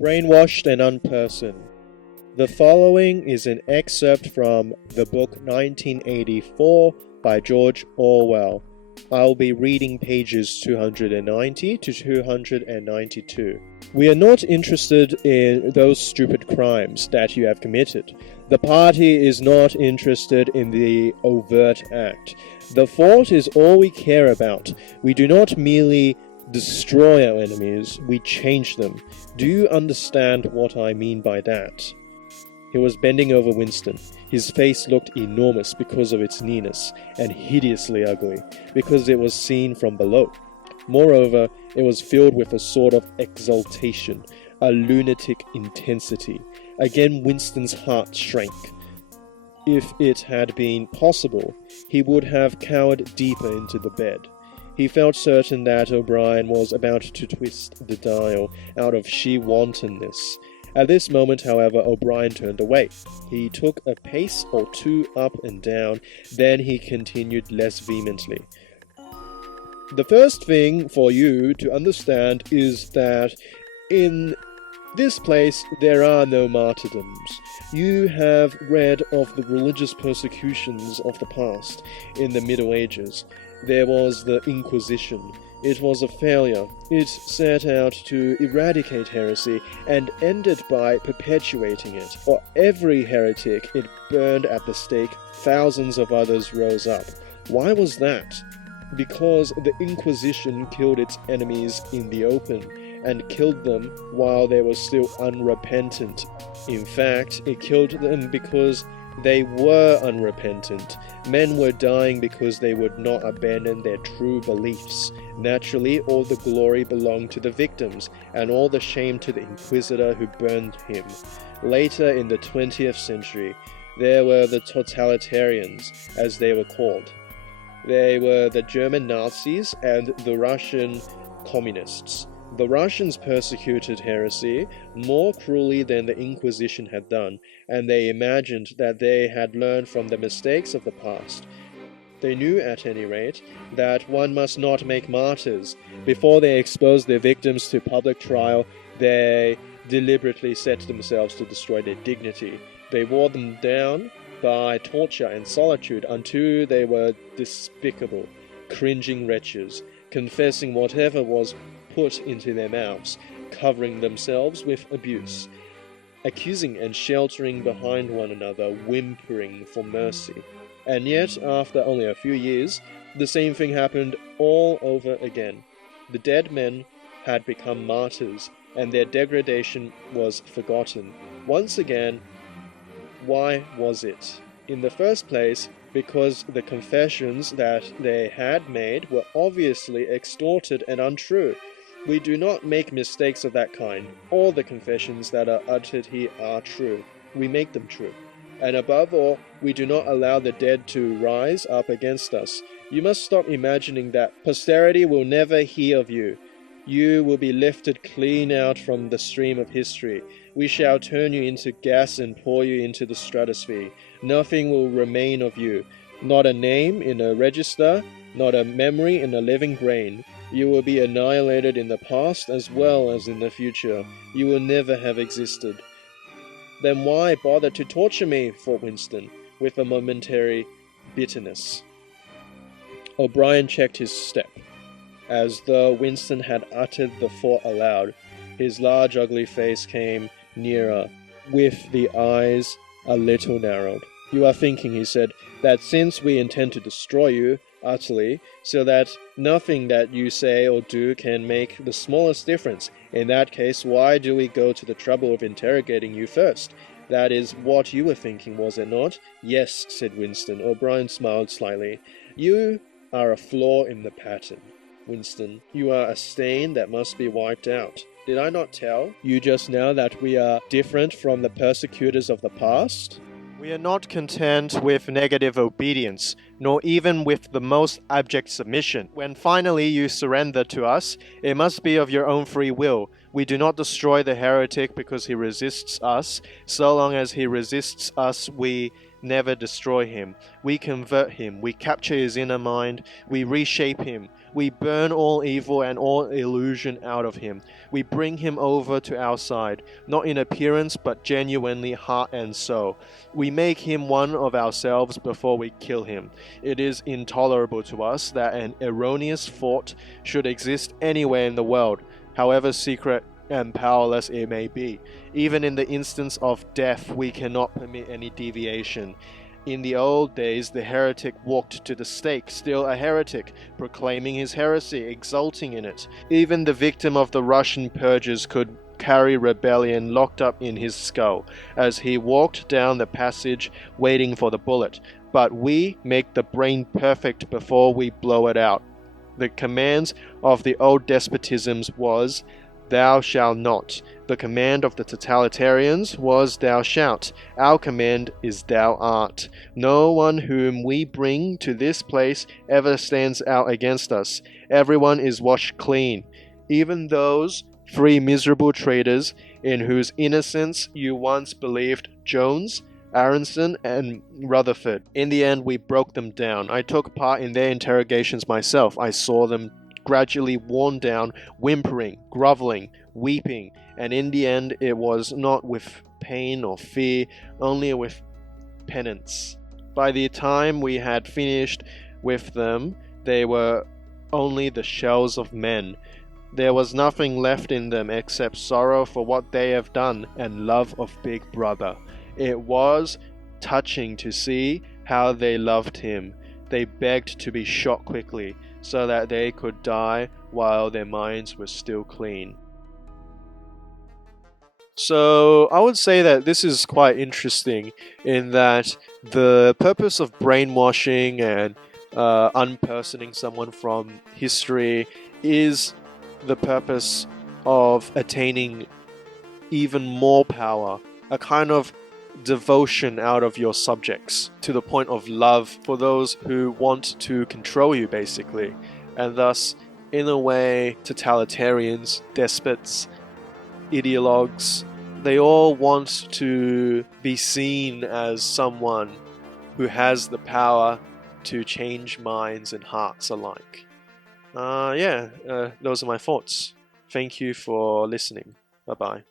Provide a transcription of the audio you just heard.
Brainwashed and Unpersoned. The following is an excerpt from the book 1984 by George Orwell. I'll be reading pages 290 to 292. We are not interested in those stupid crimes that you have committed. The party is not interested in the overt act. The fault is all we care about. We do not merely destroy our enemies, we change them. Do you understand what I mean by that? He was bending over Winston. His face looked enormous because of its nearness, and hideously ugly because it was seen from below. Moreover, it was filled with a sort of exultation, a lunatic intensity. Again, Winston's heart shrank. If it had been possible, he would have cowered deeper into the bed. He felt certain that O'Brien was about to twist the dial out of sheer wantonness. At this moment, however, O'Brien turned away. He took a pace or two up and down, then he continued less vehemently. The first thing for you to understand is that in this place there are no martyrdoms. You have read of the religious persecutions of the past in the Middle Ages. There was the Inquisition. It was a failure. It set out to eradicate heresy and ended by perpetuating it. For every heretic it burned at the stake, thousands of others rose up. Why was that? Because the Inquisition killed its enemies in the open, and killed them while they were still unrepentant. In fact, it killed them because they were unrepentant. Men were dying because they would not abandon their true beliefs. Naturally, all the glory belonged to the victims, and all the shame to the inquisitor who burned him. Later in the 20th century, there were the Totalitarians, as they were called. They were the German Nazis and the Russian communists. The Russians persecuted heresy more cruelly than the Inquisition had done, and they imagined that they had learned from the mistakes of the past. They knew, at any rate, that one must not make martyrs. Before they exposed their victims to public trial, they deliberately set themselves to destroy their dignity. They wore them down by torture and solitude until they were despicable, cringing wretches, confessing whatever was put into their mouths, covering themselves with abuse, accusing and sheltering behind one another, whimpering for mercy. And yet, after only a few years, the same thing happened all over again. The dead men had become martyrs, and their degradation was forgotten. Once again, why was it? In the first place, because the confessions that they had made were obviously extorted and untrue. We do not make mistakes of that kind. All the confessions that are uttered here are true. We make them true. And above all, we do not allow the dead to rise up against us. You must stop imagining that posterity will never hear of you. You will be lifted clean out from the stream of history. We shall turn you into gas and pour you into the stratosphere. Nothing will remain of you. Not a name in a register, not a memory in a living brain. You will be annihilated in the past as well as in the future. You will never have existed. Then why bother to torture me? Thought Winston, with a momentary bitterness. O'Brien checked his step. As though Winston had uttered the thought aloud, his large ugly face came nearer, with the eyes a little narrowed. You are thinking, he said, that since we intend to destroy you utterly, so that nothing that you say or do can make the smallest difference, in that case, why do we go to the trouble of interrogating you first? That is what you were thinking, was it not? Yes, said Winston. O'Brien smiled slightly. You are a flaw in the pattern, Winston. You are a stain that must be wiped out. Did I not tell you just now that we are different from the persecutors of the past? We are not content with negative obedience, nor even with the most abject submission. When finally you surrender to us, it must be of your own free will. We do not destroy the heretic because he resists us. So long as he resists us, we never destroy him. We convert him, we capture his inner mind, we reshape him. We burn all evil and all illusion out of him. We bring him over to our side, not in appearance but genuinely heart and soul. We make him one of ourselves before we kill him. It is intolerable to us that an erroneous thought should exist anywhere in the world, however secret and powerless it may be. Even in the instance of death, we cannot permit any deviation. In the old days, the heretic walked to the stake, still a heretic, proclaiming his heresy, exulting in it. Even the victim of the Russian purges could carry rebellion locked up in his skull, as he walked down the passage waiting for the bullet. But we make the brain perfect before we blow it out. The commands of the old despotisms was, "Thou shalt not." The command of the totalitarians was, "Thou shalt." Our command is, "Thou art." No one whom we bring to this place ever stands out against us. Everyone is washed clean, even those 3 miserable traitors in whose innocence you once believed: Jones, Aronson, and Rutherford. In the end, we broke them down. I took part in their interrogations myself. I saw them gradually worn down, whimpering, groveling, weeping, and in the end it was not with pain or fear, only with penance. By the time we had finished with them, they were only the shells of men. There was nothing left in them except sorrow for what they have done and love of Big Brother. It was touching to see how they loved him. They begged to be shot quickly, so that they could die while their minds were still clean. So I would say that this is quite interesting in that the purpose of brainwashing and unpersoning someone from history is the purpose of attaining even more power, a kind of devotion out of your subjects to the point of love for those who want to control you, basically. And thus, in a way, totalitarians, despots, ideologues, they all want to be seen as someone who has the power to change minds and hearts alike. Those are my thoughts. Thank you for listening. Bye-bye.